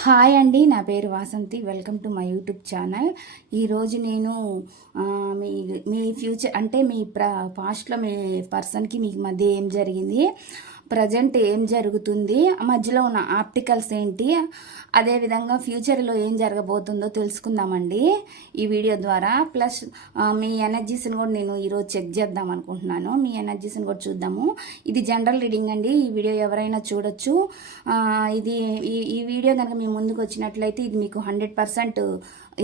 Hi అండి, నా పేరు Vasanthi. Welcome to my YouTube channel. ఈరోజు నేను ఆ, మీ మీ ఫ్యూచర్ అంటే మీ పాస్ట్లో మీ పర్సన్కి మీకు మధ్య ఏం జరిగింది, ప్రజెంట్ ఏం జరుగుతుంది, మధ్యలో ఉన్న ఆప్టికల్స్ ఏంటి, అదేవిధంగా ఫ్యూచర్లో ఏం జరగబోతుందో తెలుసుకుందామండి ఈ వీడియో ద్వారా. ప్లస్ మీ ఎనర్జీస్ని కూడా నేను ఈరోజు చెక్ చేద్దాం అనుకుంటున్నాను. మీ ఎనర్జీస్ని కూడా చూద్దాము. ఇది జనరల్ రీడింగ్ అండి. ఈ వీడియో ఎవరైనా చూడొచ్చు. ఇది ఈ వీడియో కనుక మీ ముందుకు వచ్చినట్లయితే ఇది మీకు 100%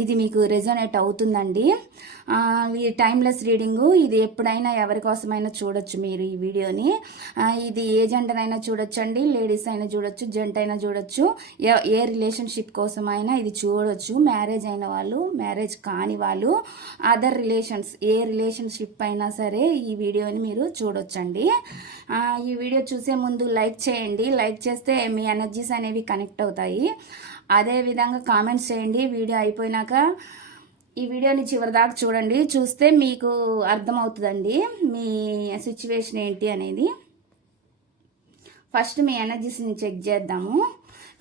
ఇది మీకు రెజోనేట్ అవుతుందండి. ఈ టైమ్లెస్ రీడింగు. ఇది ఎప్పుడైనా ఎవరి కోసమైనా చూడొచ్చు మీరు ఈ వీడియోని. ఇది ఏ జెండర్ అయినా చూడొచ్చు అండి, లేడీస్ అయినా చూడొచ్చు, జెంట్ అయినా చూడొచ్చు, ఏ రిలేషన్షిప్ కోసమైనా ఇది చూడొచ్చు. మ్యారేజ్ అయిన వాళ్ళు, మ్యారేజ్ కాని వాళ్ళు, అదర్ రిలేషన్స్, ఏ రిలేషన్షిప్ అయినా సరే ఈ వీడియోని మీరు చూడొచ్చండి. ఈ వీడియో చూసే ముందు లైక్ చేయండి. లైక్ చేస్తే మీ ఎనర్జీస్ అనేవి కనెక్ట్ అవుతాయి. అదేవిధంగా కామెంట్స్ చేయండి. వీడియో అయిపోయినాక ఈ వీడియోని చివరి దాకా చూడండి. చూస్తే మీకు అర్థమవుతుందండి మీ సిచ్యువేషన్ ఏంటి అనేది. ఫస్ట్ మీ ఎనర్జీస్ని చెక్ చేద్దాము.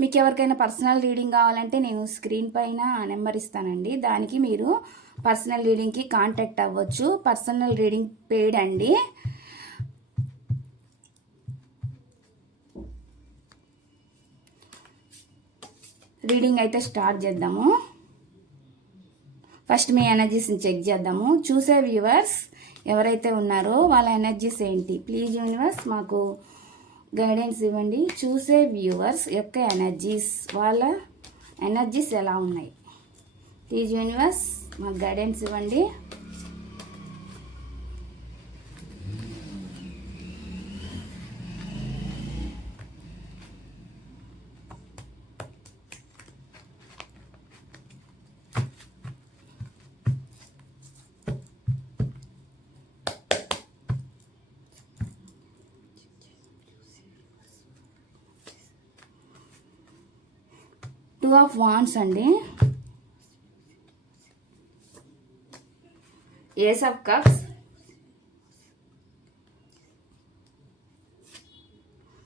మీకు ఎవరికైనా పర్సనల్ రీడింగ్ కావాలంటే నేను స్క్రీన్ పైన నెంబర్ ఇస్తానండి. దానికి మీరు పర్సనల్ రీడింగ్కి కాంటాక్ట్ అవ్వచ్చు. పర్సనల్ రీడింగ్ పెయిడ్ అండి. రీడింగ్ అయితే స్టార్ట్ చేద్దాము. ఫస్ట్ మీ ఎనర్జీస్ని చెక్ చేద్దాము. చూసే వ్యూవర్స్ ఎవరైతే ఉన్నారో వాళ్ళ ఎనర్జీస్ ఏంటి, ప్లీజ్ యూనివర్స్ మాకు గైడెన్స్ ఇవ్వండి. చూసే వ్యూవర్స్ యొక్క ఎనర్జీస్, వాళ్ళ ఎనర్జీస్ ఎలా ఉన్నాయి, ప్లీజ్ యూనివర్స్ మాకు గైడెన్స్ ఇవ్వండి. టూ ఆఫ్ వాండ్స్ అండి, ace of cups,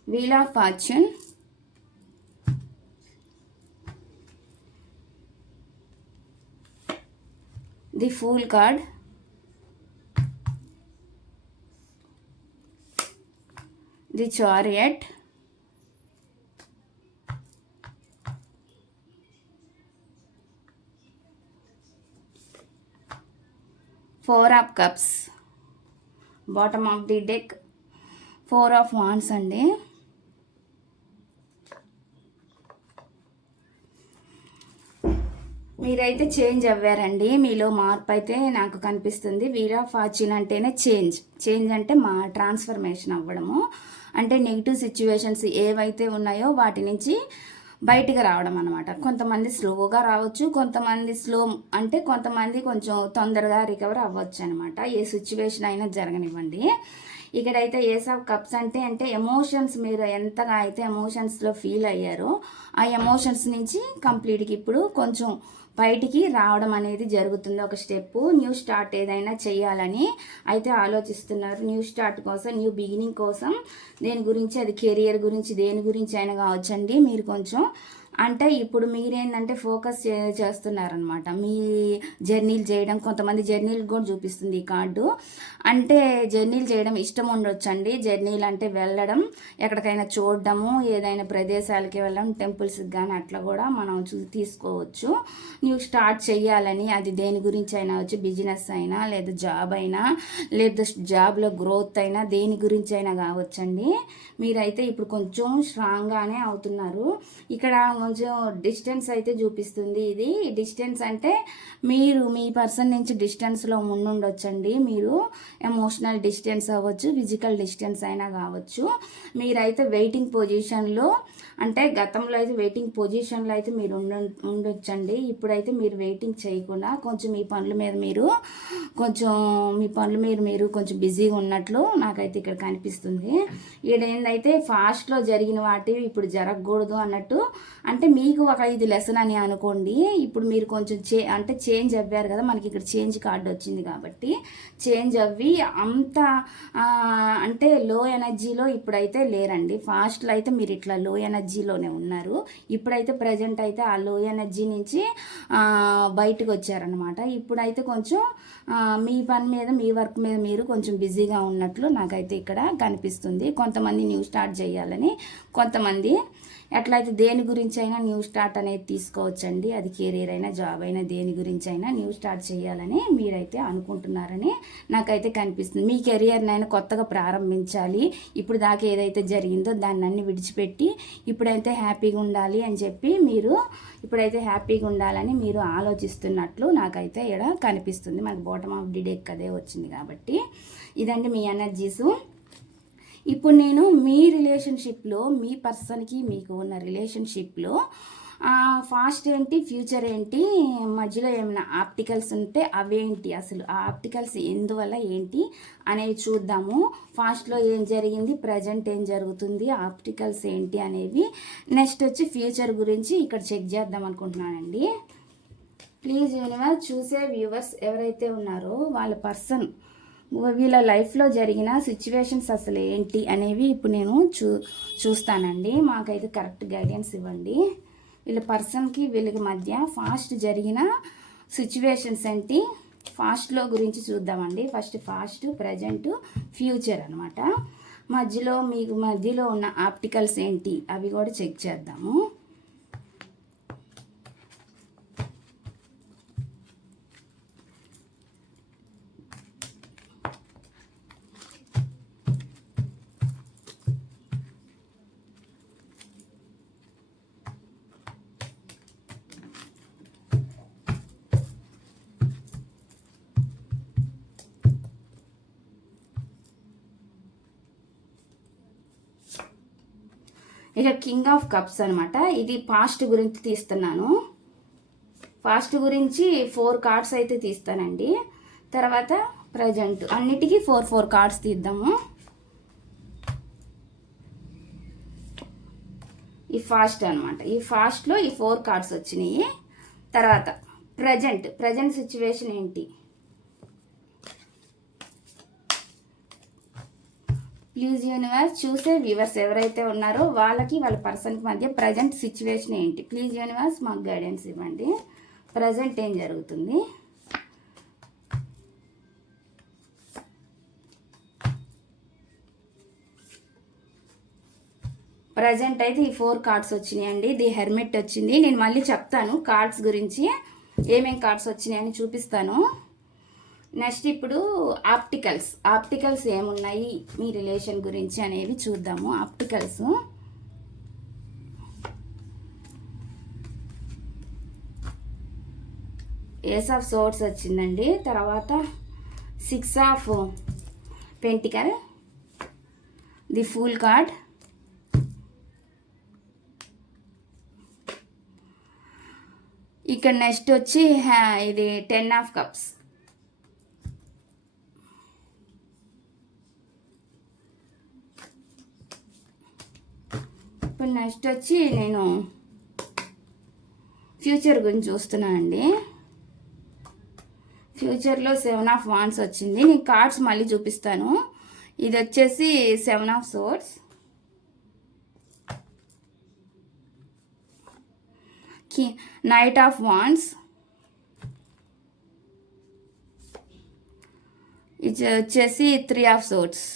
wheel of fortune, the fool card, the chariot, four of cups, bottom of the deck, four of wands అండి. మీరైతే చేంజ్ అవ్వారండి. మీలో మార్పు అయితే నాకు కనిపిస్తుంది. వీల్ ఆఫ్ ఫార్చ్యూన్ అంటేనే చేంజ్ అంటే ట్రాన్స్ఫర్మేషన్ అవ్వడము. అంటే నెగిటివ్ సిచ్యువేషన్స్ ఏవైతే ఉన్నాయో వాటి నుంచి బయటికి రావడం అనమాట. కొంతమంది స్లోగా రావచ్చు, కొంతమంది కొంతమంది కొంచెం తొందరగా రికవర్ అవ్వచ్చు అనమాట. ఏ సిచ్యువేషన్ అయినా జరగనివ్వండి. ఇక్కడైతే ఏస్ ఆఫ్ కప్స్ అంటే ఎమోషన్స్, మీరు ఎంతగా అయితే ఎమోషన్స్లో ఫీల్ అయ్యారో ఆ ఎమోషన్స్ నుంచి కంప్లీట్గా ఇప్పుడు కొంచెం బయటికి రావడం అనేది జరుగుతుంది. ఒక స్టెప్ న్యూ స్టార్ట్ ఏదైనా చేయాలని అయితే ఆలోచిస్తున్నారు. న్యూ స్టార్ట్ కోసం, న్యూ బిగినింగ్ కోసం, దేని గురించి, అది కెరియర్ గురించి, దేని గురించి అయినా కావచ్చండి. మీరు కొంచెం అంటే ఇప్పుడు మీరేంటంటే ఫోకస్ చేస్తున్నారనమాట మీ జర్నీలు చేయడం. కొంతమంది జర్నీలు కూడా చూపిస్తుంది ఈ కార్డు. అంటే జర్నీలు చేయడం ఇష్టం ఉండొచ్చండి. జర్నీలు అంటే వెళ్ళడం, ఎక్కడికైనా చూడడము, ఏదైనా ప్రదేశాలకి వెళ్ళడం, టెంపుల్స్కి కానీ అట్లా కూడా మనం తీసుకోవచ్చు. న్యూ స్టార్ట్ చేయాలని, అది దేని గురించి అయినా వచ్చి, బిజినెస్ అయినా, లేదా జాబ్ అయినా, లేదా జాబ్లో గ్రోత్ అయినా, దేని గురించి అయినా కావచ్చండి. మీరైతే ఇప్పుడు కొంచెం స్ట్రాంగ్గానే అవుతున్నారు. ఇక్కడ కొంచెం డిస్టెన్స్ అయితే చూపిస్తుంది. ఇది డిస్టెన్స్ అంటే మీరు మీ పర్సన్ నుంచి డిస్టెన్స్లో ఉండుండొచ్చండి. మీరు ఎమోషనల్ డిస్టెన్స్ అవ్వచ్చు, ఫిజికల్ డిస్టెన్స్ అయినా కావచ్చు. మీరైతే వెయిటింగ్ పొజిషన్లో, అంటే గతంలో అయితే వెయిటింగ్ పొజిషన్లో అయితే మీరు ఉండొచ్చండి. ఇప్పుడైతే ఇప్పుడైతే మీరు వెయిటింగ్ చేయకుండా కొంచెం మీ పనుల మీద మీరు కొంచెం బిజీగా ఉన్నట్లు నాకైతే ఇక్కడ కనిపిస్తుంది. ఇక్కడ ఏందైతే ఫాస్ట్లో జరిగిన వాటివి ఇప్పుడు జరగకూడదు అన్నట్టు, అంటే మీకు ఒక 5 లెసన్ అని అనుకోండి. ఇప్పుడు మీరు కొంచెం చేంజ్ అవ్వారు కదా, మనకి ఇక్కడ చేంజ్ కార్డు వచ్చింది కాబట్టి చేంజ్ అవ్వి అంత అంటే లో ఎనర్జీలో ఇప్పుడైతే లేరండి. ఫాస్ట్లో అయితే మీరు ఇట్లా లో ఎనర్జీలోనే ఉన్నారు. ఇప్పుడైతే ప్రజెంట్ అయితే ఆ లో ఎనర్జీ నుంచి బయటకు వచ్చారనమాట. ఇప్పుడైతే కొంచెం మీ పని మీద మీ వర్క్ మీద మీరు కొంచెం బిజీగా ఉన్నట్లు నాకైతే ఇక్కడ కనిపిస్తుంది. కొంతమంది న్యూ స్టార్ట్ చేయాలని, కొంతమంది ఎట్లయితే దేని గురించి అయినా న్యూ స్టార్ట్ అనేది తీసుకోవచ్చండి. అది కెరీర్ అయినా జాబ్ అయినా దేని గురించి అయినా న్యూ స్టార్ట్ చేయాలని మీరైతే అనుకుంటున్నారని నాకైతే కనిపిస్తుంది. మీ కెరియర్నైనా కొత్తగా ప్రారంభించాలి, ఇప్పుడు దాకా ఏదైతే జరిగిందో దాన్ని అన్ని విడిచిపెట్టి ఇప్పుడైతే హ్యాపీగా ఉండాలి అని చెప్పి మీరు ఇప్పుడైతే హ్యాపీగా ఉండాలని మీరు ఆలోచిస్తున్నట్లు నాకైతే ఇక్కడ కనిపిస్తుంది. మనకు బాటమ్ ఆఫ్ ది డెక్ అదే వచ్చింది కాబట్టి ఇదండి మీ ఎనర్జీసు. ఇప్పుడు నేను మీ రిలేషన్షిప్లో, మీ పర్సన్కి మీకు ఉన్న రిలేషన్షిప్లో ఫాస్ట్ ఏంటి, ఫ్యూచర్ ఏంటి, మధ్యలో ఏమైనా ఆప్టికల్స్ ఉంటే అవేంటి, అసలు ఆ ఆప్టికల్స్ ఎందువల్ల ఏంటి అనేవి చూద్దాము. ఫాస్ట్లో ఏం జరిగింది, ప్రజెంట్ ఏం జరుగుతుంది, ఆప్టికల్స్ ఏంటి అనేవి. నెక్స్ట్ వచ్చి ఫ్యూచర్ గురించి ఇక్కడ చెక్ చేద్దాం అనుకుంటున్నానండి. ప్లీజ్ యూనివర్స్, చూసే వ్యూవర్స్ ఎవరైతే ఉన్నారో వాళ్ళ పర్సన్ వీళ్ళ లైఫ్లో జరిగిన సిచ్యువేషన్స్ అసలు ఏంటి అనేవి ఇప్పుడు నేను చూస్తానండి. మాకైతే కరెక్ట్ గైడెన్స్ ఇవ్వండి. వీళ్ళ పర్సన్కి వీళ్ళకి మధ్య ఫాస్ట్ జరిగిన సిచ్యువేషన్స్ ఏంటి, ఫాస్ట్లో గురించి చూద్దామండి. ఫస్ట్ ఫాస్ట్, ప్రజెంట్, ఫ్యూచర్ అనమాట. మీకు మధ్యలో ఉన్న ఆప్టికల్స్ ఏంటి అవి కూడా చెక్ చేద్దాము. ఇక కింగ్ ఆఫ్ కప్స్ అనమాట. ఇది పాస్ట్ గురించి తీస్తున్నాను. పాస్ట్ గురించి 4 కార్డ్స్ అయితే తీస్తానండి. తర్వాత ప్రజెంట్ అన్నిటికీ 4 కార్డ్స్ తీద్దాము. ఈ ఫాస్ట్ అనమాట. ఈ ఫాస్ట్లో ఈ 4 కార్డ్స్ వచ్చినాయి. తర్వాత ప్రజెంట్ సిచ్యువేషన్ ఏంటి, ప్లీజ్ యూనివర్స్, చూసే వ్యూవర్స్ ఎవరైతే ఉన్నారో వాళ్ళకి వాళ్ళ పర్సన్కి మధ్య ప్రజెంట్ సిచ్యువేషన్ ఏంటి. ప్లీజ్ యూనివర్స్ మాకు గైడెన్స్ ఇవ్వండి. ప్రజెంట్ ఏం జరుగుతుంది, ప్రజెంట్ అయితే ఈ 4 కార్డ్స్ వచ్చినాయండి. ది హెర్మిట్ వచ్చింది. నేను మళ్ళీ చెప్తాను కార్డ్స్ గురించి, ఏమేం కార్డ్స్ వచ్చినాయని చూపిస్తాను. నెక్స్ట్ ఇప్పుడు ఆప్టికల్స్ ఏమున్నాయి మీ రిలేషన్ గురించి అనేవి చూద్దాము. ఆప్టికల్స్ ఏస్ ఆఫ్ సోర్డ్స్ వచ్చిందండి. తర్వాత 6 of pentacle, the fool card, ఇక్కడ నెక్స్ట్ వచ్చి ఇది 10 ఆఫ్ కప్స్. ఇప్పుడు నెక్స్ట్ వచ్చి నేను ఫ్యూచర్ గురించి చూస్తున్నానండి. ఫ్యూచర్లో 7 ఆఫ్ వాండ్స్ వచ్చింది. నేను కార్డ్స్ మళ్ళీ చూపిస్తాను. ఇది వచ్చేసి 7 of swords, knight of wands, ఇది వచ్చేసి 3 ఆఫ్ సోర్డ్స్.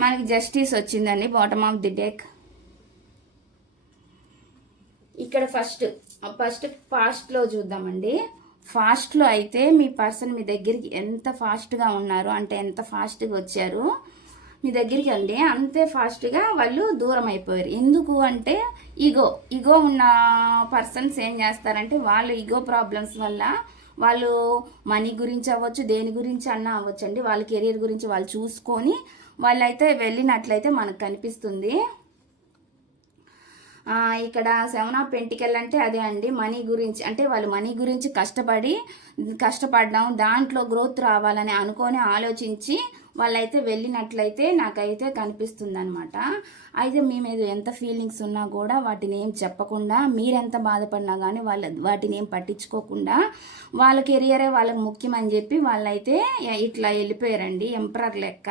మనకి జస్టిస్ వచ్చిందండి బాటమ్ ఆఫ్ ది డెక్. ఇక్కడ ఫాస్ట్లో చూద్దామండి. ఫాస్ట్లో అయితే మీ పర్సన్ మీ దగ్గరికి ఎంత ఫాస్ట్గా ఉన్నారు అంటే ఎంత ఫాస్ట్గా వచ్చారు మీ దగ్గరికి అండి, అంతే ఫాస్ట్గా వాళ్ళు దూరం అయిపోయారు. ఎందుకు అంటే ఈగో ఉన్న పర్సన్స్ ఏం చేస్తారంటే వాళ్ళు ఈగో ప్రాబ్లమ్స్ వల్ల వాళ్ళు మనీ గురించి అవ్వచ్చు, దేని గురించి అన్నా అవ్వచ్చు అండి, వాళ్ళ కెరీర్ గురించి వాళ్ళు చూసుకొని వాళ్ళైతే వెళ్ళినట్లయితే మనకు కనిపిస్తుంది. ఇక్కడ 7 ఆఫ్ పెంటికల్ అంటే అదే అండి, మనీ గురించి. అంటే వాళ్ళు మనీ గురించి కష్టపడడం, దాంట్లో గ్రోత్ రావాలని అనుకొని ఆలోచించి వాళ్ళైతే వెళ్ళినట్లయితే నాకైతే కనిపిస్తుంది అనమాట. అయితే మీ మీద ఎంత ఫీలింగ్స్ ఉన్నా కూడా వాటిని ఏం చెప్పకుండా, మీరెంత బాధపడినా కానీ వాటిని ఏం పట్టించుకోకుండా వాళ్ళ కెరియరే వాళ్ళకి ముఖ్యమని చెప్పి వాళ్ళైతే ఇట్లా వెళ్ళిపోయారండి. ఎంపరర్ లెక్క,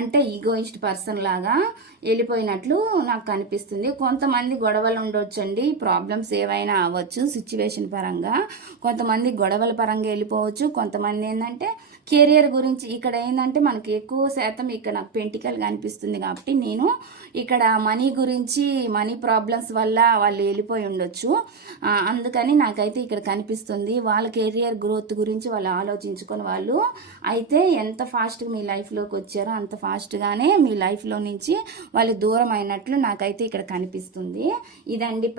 అంటే ఈగోయిస్ట్ పర్సన్ లాగా వెళ్ళిపోయినట్లు నాకు కనిపిస్తుంది. కొంతమంది గొడవలు ఉండొచ్చండి, ప్రాబ్లమ్స్ ఏవైనా అవ్వచ్చు సిచ్యువేషన్ పరంగా. కొంతమంది గొడవల పరంగా వెళ్ళిపోవచ్చు, కొంతమంది ఏంటంటే కెరియర్ గురించి. ఇక్కడ ఏంటంటే మనకి ఎక్కువ శాతం ఇక్కడ నాకు పెంటికల్ కనిపిస్తుంది కాబట్టి నేను ఇక్కడ మనీ గురించి, మనీ ప్రాబ్లమ్స్ వల్ల వాళ్ళు వెళ్ళిపోయి ఉండొచ్చు. అందుకని నాకైతే ఇక్కడ కనిపిస్తుంది వాళ్ళ కెరియర్ గ్రోత్ గురించి వాళ్ళు ఆలోచించుకొని వాళ్ళు అయితే ఎంత ఫాస్ట్గా మీ లైఫ్లోకి వచ్చారో అంత ఫాస్ట్గానే మీ లైఫ్లో నుంచి వాళ్ళు దూరం అయినట్లు నాకైతే ఇక్కడ కనిపిస్తుంది. ఇదండి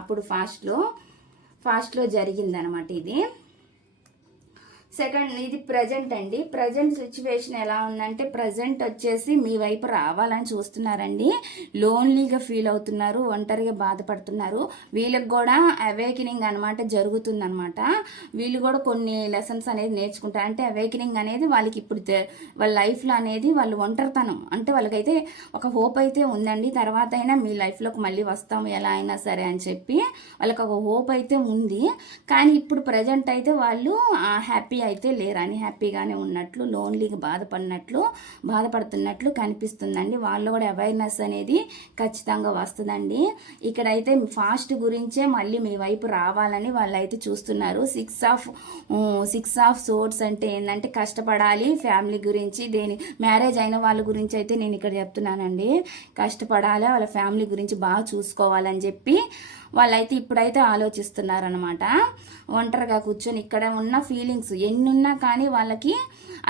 అప్పుడు ఫాస్ట్లో జరిగిందనమాట ఇది. సెకండ్, ఇది ప్రజెంట్ అండి. ప్రజెంట్ సిచ్యువేషన్ ఎలా ఉందంటే, ప్రజెంట్ వచ్చేసి మీ వైపు రావాలని చూస్తున్నారండి. లోన్లీగా ఫీల్ అవుతున్నారు, ఒంటరిగా బాధపడుతున్నారు. వీళ్ళకి కూడా అవేకనింగ్ అనమాట జరుగుతుందనమాట. వీళ్ళు కూడా కొన్ని లెసన్స్ అనేది నేర్చుకుంటారు. అంటే అవేకనింగ్ అనేది వాళ్ళకి ఇప్పుడు వాళ్ళ లైఫ్లో అనేది వాళ్ళు ఒంటరితనం అంటే వాళ్ళకైతే ఒక హోప్ అయితే ఉందండి. తర్వాత అయినా మీ లైఫ్లోకి మళ్ళీ వస్తాము ఎలా అయినా సరే అని చెప్పి వాళ్ళకి ఒక హోప్ అయితే ఉంది. కానీ ఇప్పుడు ప్రజెంట్ అయితే వాళ్ళు హ్యాపీ అయితే లేరు, అని హ్యాపీగానే ఉన్నట్లు, లోన్లీగా బాధపడుతున్నట్లు కనిపిస్తుందండి. వాళ్ళు కూడా అవేర్నెస్ అనేది ఖచ్చితంగా వస్తుందండి. ఇక్కడైతే ఫాస్ట్ గురించే మళ్ళీ మీ వైపు రావాలని వాళ్ళు అయితే చూస్తున్నారు. సిక్స్ ఆఫ్ సోర్డ్స్ అంటే ఏంటంటే కష్టపడాలి, ఫ్యామిలీ గురించి, మ్యారేజ్ అయిన వాళ్ళ గురించి అయితే నేను ఇక్కడ చెప్తున్నానండి. కష్టపడాలి, వాళ్ళ ఫ్యామిలీ గురించి బాగా చూసుకోవాలని చెప్పి వాళ్ళైతే ఇప్పుడైతే ఆలోచిస్తున్నారనమాట. ఒంటరిగా కూర్చొని ఇక్కడ ఉన్న ఫీలింగ్స్ ఎన్నున్నా కానీ వాళ్ళకి,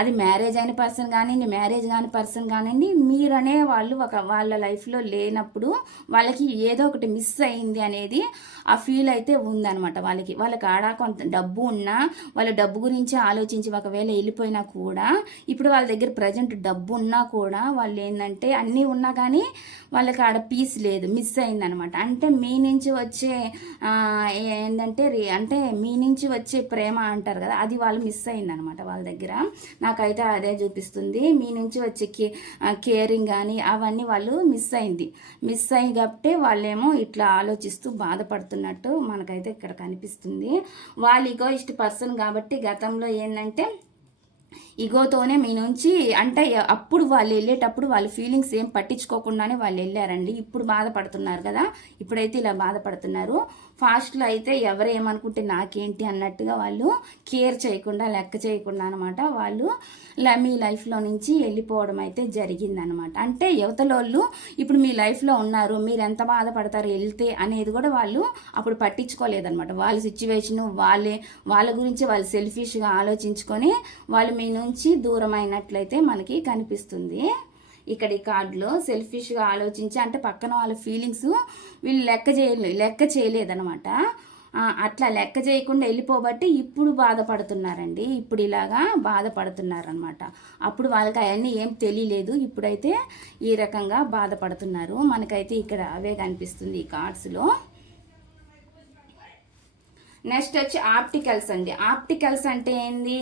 అది మ్యారేజ్ అయిన పర్సన్ కానివ్వండి, మ్యారేజ్ కాని పర్సన్ కానివ్వండి, మీరనే వాళ్ళు వాళ్ళ లైఫ్లో లేనప్పుడు వాళ్ళకి ఏదో ఒకటి మిస్ అయింది అనేది ఆ ఫీల్ అయితే ఉందనమాట. వాళ్ళకి ఆడ కొంత డబ్బు ఉన్నా, వాళ్ళ డబ్బు గురించి ఆలోచించి ఒకవేళ వెళ్ళిపోయినా కూడా, ఇప్పుడు వాళ్ళ దగ్గర ప్రజెంట్ డబ్బు ఉన్నా కూడా వాళ్ళు ఏంటంటే అన్నీ ఉన్నా కానీ వాళ్ళకి ఆడ పీస్ లేదు, మిస్ అయిందనమాట. అంటే మీ నుంచి వచ్చే ఏంటంటే అంటే మీ నుంచి వచ్చే ప్రేమ అంటారు కదా, అది వాళ్ళు మిస్ అయిందనమాట వాళ్ళ దగ్గర. నాకైతే అదే చూపిస్తుంది. మీ నుంచి వచ్చే కేరింగ్ కానీ అవన్నీ వాళ్ళు మిస్ అయ్యి కాబట్టి వాళ్ళేమో ఇట్లా ఆలోచిస్తూ బాధపడుతున్నట్టు మనకైతే ఇక్కడ కనిపిస్తుంది. వాళ్ళు ఈగోయిస్ట్ పర్సన్ కాబట్టి గతంలో ఏంటంటే ఈగోతోనే మీ నుంచి అంటే అప్పుడు వాళ్ళు వెళ్ళేటప్పుడు వాళ్ళ ఫీలింగ్స్ ఏం పట్టించుకోకుండానే వాళ్ళు వెళ్ళారండి. ఇప్పుడు బాధపడుతున్నారు కదా, ఇప్పుడైతే ఇలా బాధపడుతున్నారు. ఫాస్ట్లో అయితే ఎవరు ఏమనుకుంటే నాకేంటి అన్నట్టుగా వాళ్ళు కేర్ చేయకుండా, లెక్క చేయకుండా అనమాట వాళ్ళు మీ లైఫ్లో నుంచి వెళ్ళిపోవడం అయితే జరిగిందనమాట. అంటే యువతలోళ్ళు ఇప్పుడు మీ లైఫ్లో ఉన్నారు, మీరు ఎంత బాధపడతారు వెళ్తే అనేది కూడా వాళ్ళు అప్పుడు పట్టించుకోలేదనమాట. వాళ్ళ సిచ్యువేషను వాళ్ళ గురించి వాళ్ళు సెల్ఫిష్గా ఆలోచించుకొని వాళ్ళు మీ నుంచి దూరం అయినట్లయితే మనకి కనిపిస్తుంది. ఇక్కడ ఈ కార్డులో సెల్ఫిష్గా ఆలోచించి, అంటే పక్కన వాళ్ళ ఫీలింగ్స్ వీళ్ళు లెక్క చేయలేదనమాట. అట్లా లెక్క చేయకుండా వెళ్ళిపోబట్టి ఇప్పుడు బాధపడుతున్నారండి. ఇప్పుడు ఇలాగా బాధపడుతున్నారనమాట. అప్పుడు వాళ్ళకి అవన్నీ ఏం తెలియలేదు, ఇప్పుడైతే ఈ రకంగా బాధపడుతున్నారు. మనకైతే ఇక్కడ అవే కనిపిస్తుంది ఈ కార్డ్స్లో. నెక్స్ట్ వచ్చి ఆప్టికల్స్ అండి. ఆప్టికల్స్ అంటే ఏంది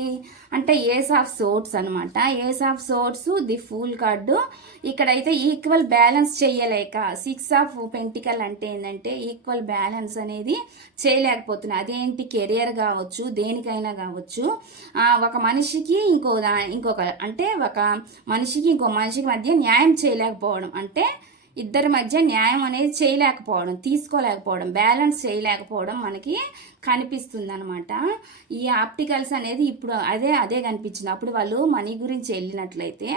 అంటే ఏస్ ఆఫ్ సోర్డ్స్ అనమాట. Ace of swords the fool card. ఇక్కడైతే ఈక్వల్ బ్యాలెన్స్ చేయలేక, 6 ఆఫ్ పెంటికల్ అంటే ఏంటంటే ఈక్వల్ బ్యాలెన్స్ అనేది చేయలేకపోతున్నా. అదేంటి, కెరియర్ కావచ్చు, దేనికైనా కావచ్చు. ఒక మనిషికి ఇంకొక అంటే ఒక మనిషికి ఇంకో మనిషికి మధ్య న్యాయం చేయలేకపోవడం, అంటే ఇద్దరి మధ్య న్యాయం అనేది చేయలేకపోవడం, తీసుకోలేకపోవడం, బ్యాలెన్స్ చేయలేకపోవడం మనకి కనిపిస్తుంది అనమాట. ఈ ఆప్టికల్స్ అనేది ఇప్పుడు అదే కనిపించింది. అప్పుడు వాళ్ళు మనీ గురించి వెళ్ళినట్లయితే,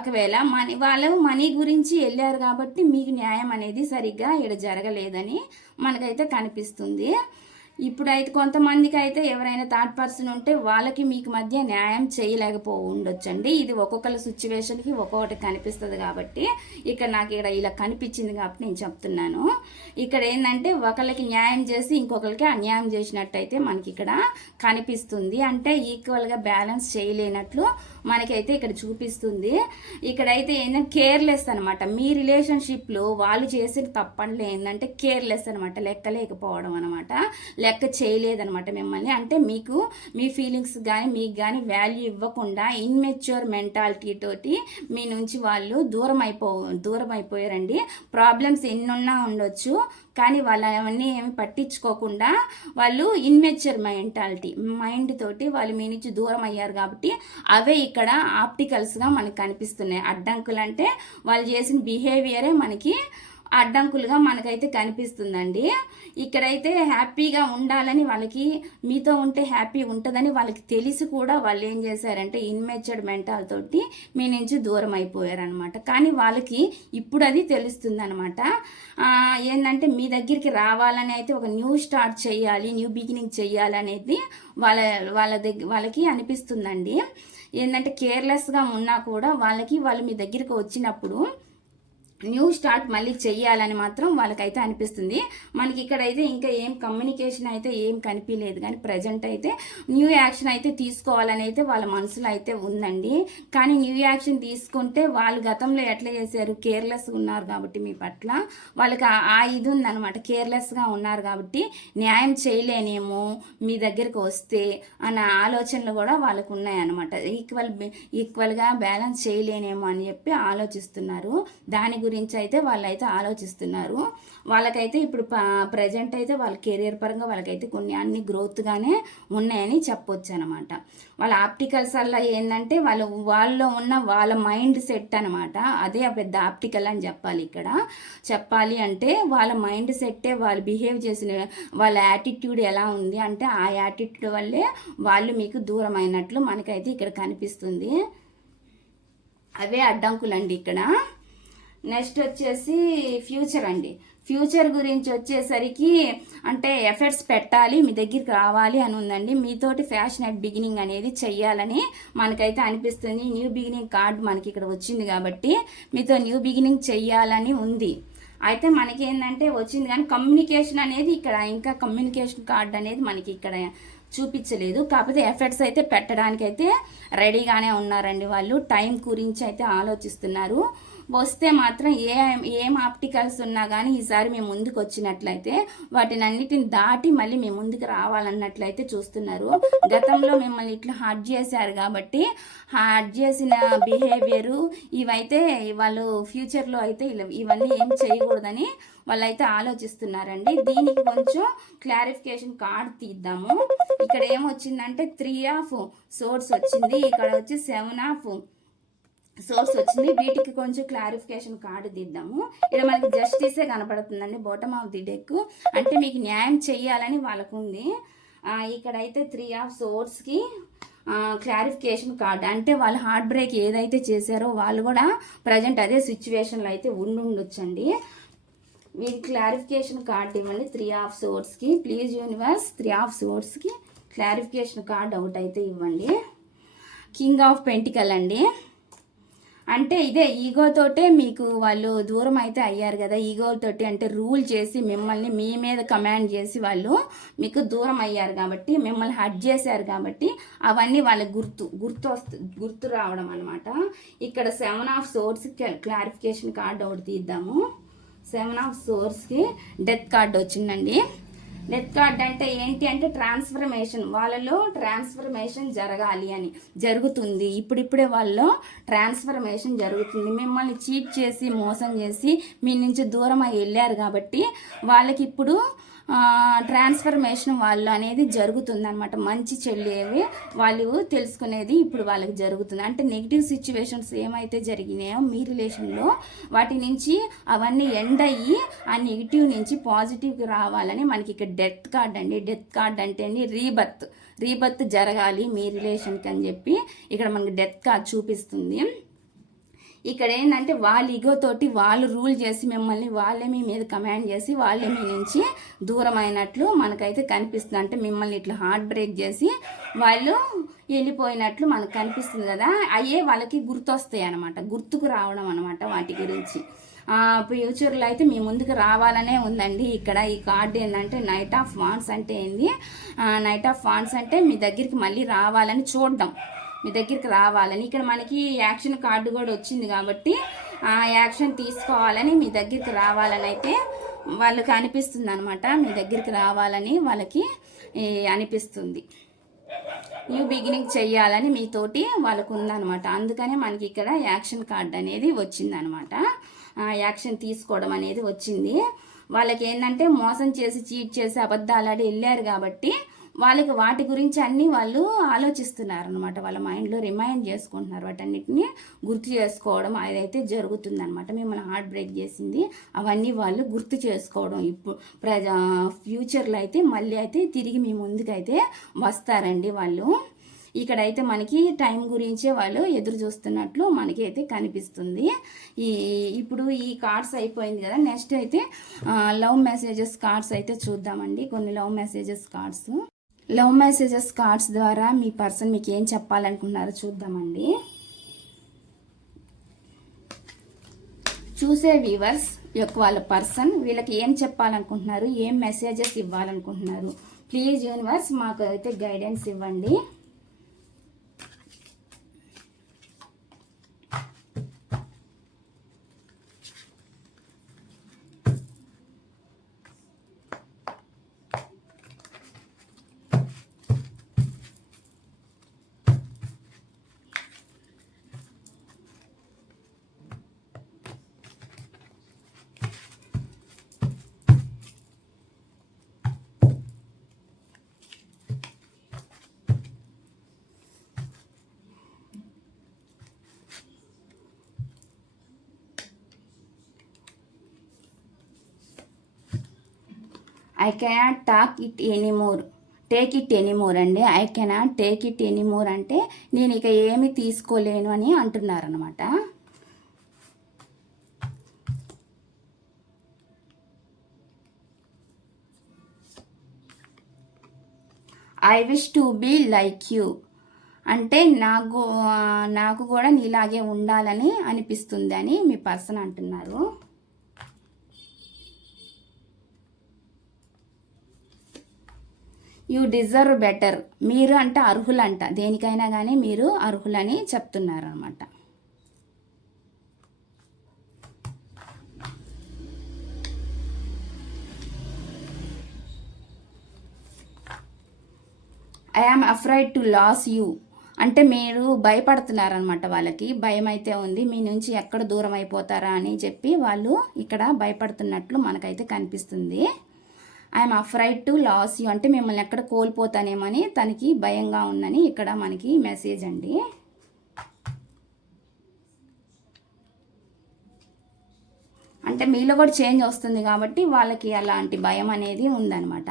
ఒకవేళ వాళ్ళు మనీ గురించి వెళ్ళారు కాబట్టి మీకు న్యాయం అనేది సరిగ్గా ఇక్కడ జరగలేదని మనకైతే కనిపిస్తుంది. ఇప్పుడైతే కొంతమందికి అయితే ఎవరైనా థర్డ్ పర్సన్ ఉంటే వాళ్ళకి మీకు మధ్య న్యాయం చేయలేకపోవచ్చు. ఇది ఒక్కొక్కరి సిచ్యువేషన్కి ఒక్కొక్కటి కనిపిస్తుంది కాబట్టి ఇక్కడ నాకు ఇలా కనిపించింది కాబట్టి నేను చెప్తున్నాను. ఇక్కడ ఏంటంటే ఒకరికి న్యాయం చేసి ఇంకొకరికి అన్యాయం చేసినట్టయితే మనకి ఇక్కడ కనిపిస్తుంది. అంటే ఈక్వల్గా బ్యాలెన్స్ చేయలేనట్లు మనకైతే ఇక్కడ చూపిస్తుంది. ఇక్కడైతే ఏంటంటే కేర్లెస్ అనమాట. మీ రిలేషన్షిప్లో వాళ్ళు చేసిన తప్పంలో ఏంటంటే కేర్లెస్ అనమాట, లెక్కలేకపోవడం అనమాట, లెక్క చేయలేదనమాట మిమ్మల్ని. అంటే మీకు మీ ఫీలింగ్స్ కానీ మీకు కానీ వాల్యూ ఇవ్వకుండా ఇన్మెచ్యూర్ మెంటాలిటీ తోటి మీ నుంచి వాళ్ళు దూరం అయిపోయారండి. ప్రాబ్లమ్స్ ఎన్నున్నా ఉండొచ్చు, కానీ వాళ్ళు అవన్నీ ఏమి పట్టించుకోకుండా వాళ్ళు ఇన్మెచ్యూర్ మైండ్ తోటి వాళ్ళు మీ నుంచి దూరం అయ్యారు. కాబట్టి అవే ఇక్కడ ఆప్టికల్స్గా మనకు కనిపిస్తున్నాయి. అడ్డంకులు అంటే వాళ్ళు చేసిన బిహేవియరే మనకి అడ్డంకులుగా మనకైతే కనిపిస్తుందండి. ఇక్కడైతే హ్యాపీగా ఉండాలని వాళ్ళకి, మీతో ఉంటే హ్యాపీ ఉంటుందని వాళ్ళకి తెలిసి కూడా వాళ్ళు ఏం చేశారంటే ఇన్మెచ్యూర్డ్ మెంటల్ తోటి మీ నుంచి దూరం అయిపోయారనమాట. కానీ వాళ్ళకి ఇప్పుడు అది తెలుస్తుంది అనమాట. ఏంటంటే మీ దగ్గరికి రావాలని అయితే ఒక న్యూ స్టార్ట్ చేయాలి, న్యూ బిగినింగ్ చేయాలనేది వాళ్ళకి అనిపిస్తుందండి. ఏంటంటే కేర్లెస్గా ఉన్నా కూడా వాళ్ళు మీ దగ్గరికి వచ్చినప్పుడు న్యూ స్టార్ట్ మళ్ళీ చెయ్యాలని మాత్రం వాళ్ళకైతే అనిపిస్తుంది. మనకి ఇక్కడైతే ఇంకా ఏం కమ్యూనికేషన్ అయితే ఏం కనిపించలేదు, కానీ ప్రజెంట్ అయితే న్యూ యాక్షన్ అయితే తీసుకోవాలని అయితే వాళ్ళ మనసులో అయితే ఉందండి. కానీ న్యూ యాక్షన్ తీసుకుంటే వాళ్ళు గతంలో ఎట్లా చేశారు, కేర్లెస్గా ఉన్నారు కాబట్టి మీ పట్ల వాళ్ళకి ఆ ఇది ఉందన్నమాట. కేర్లెస్గా ఉన్నారు కాబట్టి న్యాయం చేయలేనేమో మీ దగ్గరికి వస్తే అన్న ఆలోచనలు కూడా వాళ్ళకు ఉన్నాయన్నమాట. ఈక్వల్గా బ్యాలెన్స్ చేయలేనేమో అని చెప్పి ఆలోచిస్తున్నారు. దాని గురించి అయితే వాళ్ళైతే ఆలోచిస్తున్నారు. వాళ్ళకైతే ఇప్పుడు ప్రజెంట్ అయితే వాళ్ళ కెరియర్ పరంగా వాళ్ళకైతే కొన్ని అన్ని గ్రోత్గానే ఉన్నాయని చెప్పొచ్చు అనమాట. వాళ్ళ ఆప్టికల్స్ వల్ల ఏంటంటే వాళ్ళలో ఉన్న వాళ్ళ మైండ్ సెట్ అనమాట. అదే పెద్ద ఆప్టికల్ అని చెప్పాలి అంటే వాళ్ళ మైండ్ సెట్టే వాళ్ళు బిహేవ్ చేసిన వాళ్ళ యాటిట్యూడ్ ఎలా ఉంది అంటే ఆ యాటిట్యూడ్ వల్లే వాళ్ళు మీకు దూరం అయినట్లు మనకైతే ఇక్కడ కనిపిస్తుంది. అవే అడ్డంకులండి ఇక్కడ. నెక్స్ట్ వచ్చేసి ఫ్యూచర్ అండి. ఫ్యూచర్ గురించి వచ్చేసరికి అంటే ఎఫర్ట్స్ పెట్టాలి, మీ దగ్గరికి రావాలి అని ఉందండి. మీతోటి ఫ్యాషనేట్ బిగినింగ్ అనేది చెయ్యాలని మనకైతే అనిపిస్తుంది. న్యూ బిగినింగ్ కార్డ్ మనకి ఇక్కడ వచ్చింది కాబట్టి మీతో న్యూ బిగినింగ్ చెయ్యాలని ఉంది. అయితే మనకి ఏంటంటే వచ్చింది, కానీ కమ్యూనికేషన్ అనేది ఇక్కడ ఇంకా కమ్యూనికేషన్ కార్డ్ అనేది మనకి ఇక్కడ చూపించలేదు. కాకపోతే ఎఫర్ట్స్ అయితే పెట్టడానికి అయితే రెడీగానే ఉన్నారండి. వాళ్ళు టైం గురించి అయితే ఆలోచిస్తున్నారు. వస్తే మాత్రం ఏం ఆప్టికల్స్ ఉన్నా కానీ ఈసారి మేము ముందుకు వచ్చినట్లయితే వాటిని అన్నిటిని దాటి మళ్ళీ మేము ముందుకు రావాలన్నట్లయితే చూస్తున్నారు. గతంలో మిమ్మల్ని ఇట్లా హర్ట్ చేశారు కాబట్టి హర్ట్ చేసిన బిహేవియరు ఇవైతే వాళ్ళు ఫ్యూచర్లో అయితే ఇవన్నీ ఏం చేయకూడదని వాళ్ళైతే ఆలోచిస్తున్నారండి. దీనికి కొంచెం క్లారిఫికేషన్ కార్డ్ తీద్దాము. ఇక్కడ ఏమొచ్చిందంటే 3 ఆఫ్ సోర్స్ వచ్చింది, ఇక్కడ వచ్చి 7 ఆఫ్ సోర్స్ వచ్చింది. వీటికి కొంచెం క్లారిఫికేషన్ కార్డు తీద్దాము. ఇక్కడ మనకి జస్టిసే కనపడుతుందండి బాటమ్ ఆఫ్ ది డెక్. అంటే మీకు న్యాయం చెయ్యాలని వాళ్ళకు ఉంది. ఇక్కడైతే 3 ఆఫ్ సోర్స్కి క్లారిఫికేషన్ కార్డ్ అంటే వాళ్ళు హార్ట్ బ్రేక్ ఏదైతే చేశారో వాళ్ళు కూడా ప్రజెంట్ అదే సిచ్యువేషన్లో అయితే ఉండొచ్చండి. వీటి క్లారిఫికేషన్ కార్డ్ ఇవ్వండి 3 ఆఫ్ సోర్స్కి. ప్లీజ్ యూనివర్స్ 3 ఆఫ్ సోర్స్కి క్లారిఫికేషన్ కార్డ్ అవుట్ అయితే ఇవ్వండి. కింగ్ ఆఫ్ పెంటికల్ అండి. అంటే ఇదే ఈగోతోటే మీకు వాళ్ళు దూరం అయితే అయ్యారు కదా. ఈగోతోటి అంటే రూల్ చేసి మిమ్మల్ని మీ మీద కమాండ్ చేసి వాళ్ళు మీకు దూరం అయ్యారు కాబట్టి, మిమ్మల్ని హర్ట్ చేశారు కాబట్టి అవన్నీ వాళ్ళకి గుర్తు రావడం అనమాట. ఇక్కడ 7 ఆఫ్ సోర్స్ క్లారిఫికేషన్ కార్డ్ ఒకటి తీద్దాము. 7 ఆఫ్ సోర్స్కి డెత్ కార్డ్ వచ్చిందండి. డెత్ కార్డ్ అంటే ఏంటి అంటే ట్రాన్స్ఫర్మేషన్, వాళ్ళలో ట్రాన్స్ఫర్మేషన్ జరగాలి అని జరుగుతుంది. ఇప్పుడిప్పుడే వాళ్ళలో ట్రాన్స్ఫర్మేషన్ జరుగుతుంది. మిమ్మల్ని చీట్ చేసి మోసం చేసి మీ నుంచి దూరం అయ్యి వెళ్ళారు కాబట్టి వాళ్ళకి ఇప్పుడు ట్రాన్స్ఫర్మేషన్ వాళ్ళు అనేది జరుగుతుంది అనమాట. మంచి చెల్లేవి వాళ్ళు తెలుసుకునేది ఇప్పుడు వాళ్ళకి జరుగుతుంది. అంటే నెగిటివ్ సిచ్యువేషన్స్ ఏమైతే జరిగినాయో మీ రిలేషన్లో వాటి నుంచి అవన్నీ ఎండ్ అయ్యి ఆ నెగిటివ్ నుంచి పాజిటివ్కి రావాలని మనకి ఇక్కడ డెత్ కార్డ్ అండి. డెత్ కార్డ్ అంటే అండి రీబర్త్ జరగాలి మీ రిలేషన్కి అని చెప్పి ఇక్కడ మనకి డెత్ కార్డ్ చూపిస్తుంది. ఇక్కడ ఏంటంటే వాళ్ళ ఈగోతోటి వాళ్ళు రూల్ చేసి మిమ్మల్ని వాళ్ళే మీ మీద కమాండ్ చేసి వాళ్ళే మీ నుంచి దూరం అయినట్లు మనకైతే కనిపిస్తుంది. అంటే మిమ్మల్ని ఇట్లా హార్ట్ బ్రేక్ చేసి వాళ్ళు వెళ్ళిపోయినట్లు మనకు కనిపిస్తుంది కదా. అయ్యే వాళ్ళకి గుర్తొస్తాయి అనమాట, గుర్తుకు రావడం అనమాట వాటి గురించి. ఫ్యూచర్లో అయితే మీ ముందుకు రావాలనే ఉందండి. ఇక్కడ ఈ కార్డు ఏంటంటే నైట్ ఆఫ్ వాండ్స్ అంటే ఏంది, నైట్ ఆఫ్ వాండ్స్ అంటే మీ దగ్గరికి మళ్ళీ రావాలని చూడడం, మీ దగ్గరికి రావాలని. ఇక్కడ మనకి యాక్షన్ కార్డు కూడా వచ్చింది కాబట్టి ఆ యాక్షన్ తీసుకోవాలని మీ దగ్గరికి రావాలని అయితే వాళ్ళకి అనిపిస్తుంది అనమాట. మీ దగ్గరికి రావాలని వాళ్ళకి అనిపిస్తుంది, న్యూ బిగినింగ్ చెయ్యాలని మీతోటి వాళ్ళకు ఉందనమాట. అందుకనే మనకి ఇక్కడ యాక్షన్ కార్డ్ అనేది వచ్చిందనమాట. యాక్షన్ తీసుకోవడం అనేది వచ్చింది. వాళ్ళకి ఏంటంటే మోసం చేసి చీట్ చేసి అబద్ధాలు ఆడి వెళ్ళారు కాబట్టి వాళ్ళకి వాటి గురించి అన్నీ వాళ్ళు ఆలోచిస్తున్నారు అనమాట. వాళ్ళ మైండ్లో రిమైండ్ చేసుకుంటున్నారు, వాటన్నిటిని గుర్తు చేసుకోవడం అదైతే జరుగుతుందనమాట. మిమ్మల్ని హార్ట్ బ్రేక్ చేసింది అవన్నీ వాళ్ళు గుర్తు చేసుకోవడం. ఇప్పుడు ఫ్యూచర్లో అయితే మళ్ళీ అయితే తిరిగి మీ ముందుకైతే వస్తారండి వాళ్ళు. ఇక్కడైతే మనకి టైం గురించే వాళ్ళు ఎదురు చూస్తున్నట్లు మనకి అయితే కనిపిస్తుంది. ఇప్పుడు ఈ కార్డ్స్ అయిపోయింది కదా, నెక్స్ట్ అయితే లవ్ మెసేజెస్ కార్డ్స్ అయితే చూద్దామండి. కొన్ని లవ్ మెసేజెస్ కార్డ్స్ ద్వారా మీ పర్సన్ మీకు ఏం చెప్పాలనుకుంటున్నారో చూద్దామండి. చూసే వ్యూవర్స్ యొక్క వాళ్ళ పర్సన్ వీళ్ళకి ఏం చెప్పాలనుకుంటున్నారు, ఏం మెసేజెస్ ఇవ్వాలనుకుంటున్నారు, ప్లీజ్ యూనివర్స్ మాకు అయితే గైడెన్స్ ఇవ్వండి. I cannot take it anymore అండి. I cannot take it anymore అంటే నేను ఇక ఏమి తీసుకోలేను అని అంటున్నారనమాట. I wish to be like you అంటే నాకు కూడా నీలాగే ఉండాలని అనిపిస్తుంది అని మీ పర్సన్ అంటున్నారు. యూ డిజర్వ్ బెటర్, మీరు అంటే అర్హులంట, దేనికైనా కానీ మీరు అర్హులని చెప్తున్నారు అనమాట. I am afraid to lose you అంటే మీరు భయపడుతున్నారనమాట. వాళ్ళకి భయం అయితే ఉంది, మీ నుంచి ఎక్కడ దూరం అయిపోతారా అని చెప్పి వాళ్ళు ఇక్కడ భయపడుతున్నట్లు మనకైతే కనిపిస్తుంది. I'm afraid to lose you అంటే మిమ్మల్ని ఎక్కడ కోల్పోతానేమని తనకి భయంగా ఉందని ఇక్కడ మనకి మెసేజ్ అండి. అంటే మీలో కూడా చేంజ్ వస్తుంది కాబట్టి వాళ్ళకి అలాంటి భయం అనేది ఉందన్నమాట.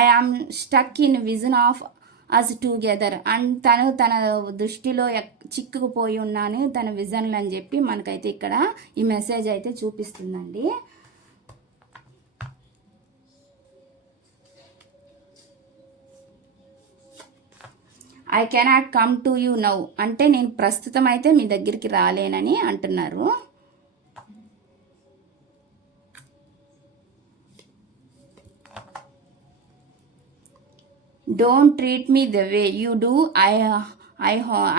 I am stuck in vision of us together and తన దృష్టిలో చిక్కుకుపోయి ఉన్నాను తన విజన్లు అని చెప్పి మనకైతే ఇక్కడ ఈ మెసేజ్ అయితే చూపిస్తుందండి. I cannot come to you now అంటే నేను ప్రస్తుతం అయితే మీ దగ్గరికి రాలేనని అంటున్నారు. Don't treat me the way you do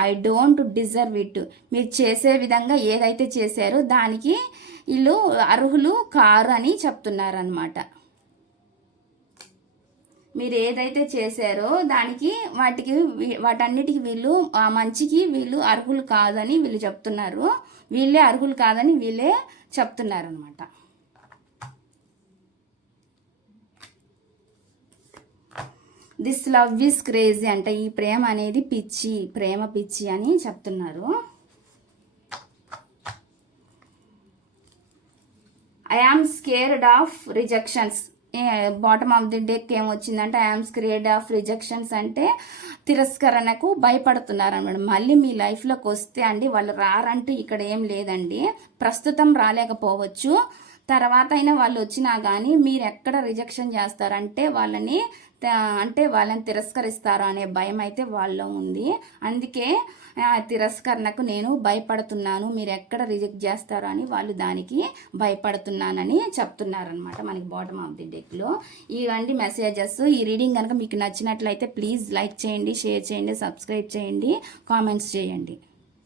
I don't deserve it. మీరు చేసే విధంగా ఏదైతే చేశారో దానికి వీళ్ళు అర్హులు కారు అని చెప్తున్నారు అన్నమాట. మీరు ఏదైతే చేశారో దానికి వాటన్నిటికి వీళ్ళు మంచికి వీళ్ళు అర్హులు కాదని వీళ్ళు చెప్తున్నారు. వీళ్ళే అర్హులు కాదని వీళ్ళే చెప్తున్నారు అనమాట. దిస్ లవ్ ఈస్ క్రేజీ అంటే ఈ ప్రేమ అనేది ప్రేమ పిచ్చి అని చెప్తున్నారు. I am scared of rejections bottom of the deck ఏమొచ్చిందంటే ఐఎమ్ స్కేర్డ్ ఆఫ్ రిజెక్షన్స్ అంటే తిరస్కరణకు భయపడుతున్నారు అన్నమాట. మళ్ళీ మీ లైఫ్లోకి వస్తే అండి వాళ్ళు రారంటూ ఇక్కడ ఏం లేదండి. ప్రస్తుతం రాలేకపోవచ్చు, తర్వాత అయినా వాళ్ళు వచ్చినా కానీ మీరు ఎక్కడ రిజెక్షన్ చేస్తారంటే వాళ్ళని తిరస్కరిస్తారు అనే భయం అయితే వాళ్ళలో ఉంది. అందుకే తిరస్కరణకు నేను భయపడుతున్నాను, మీరు ఎక్కడ రిజెక్ట్ చేస్తారో అని వాళ్ళు దానికి భయపడుతున్నానని చెప్తున్నారనమాట మనకి బాటమ్ ఆఫ్ ది డెక్లో. ఇవండి మెసేజెస్. ఈ రీడింగ్ కనుక మీకు నచ్చినట్లయితే ప్లీజ్ లైక్ చేయండి, షేర్ చేయండి, సబ్స్క్రైబ్ చేయండి, కామెంట్స్ చేయండి.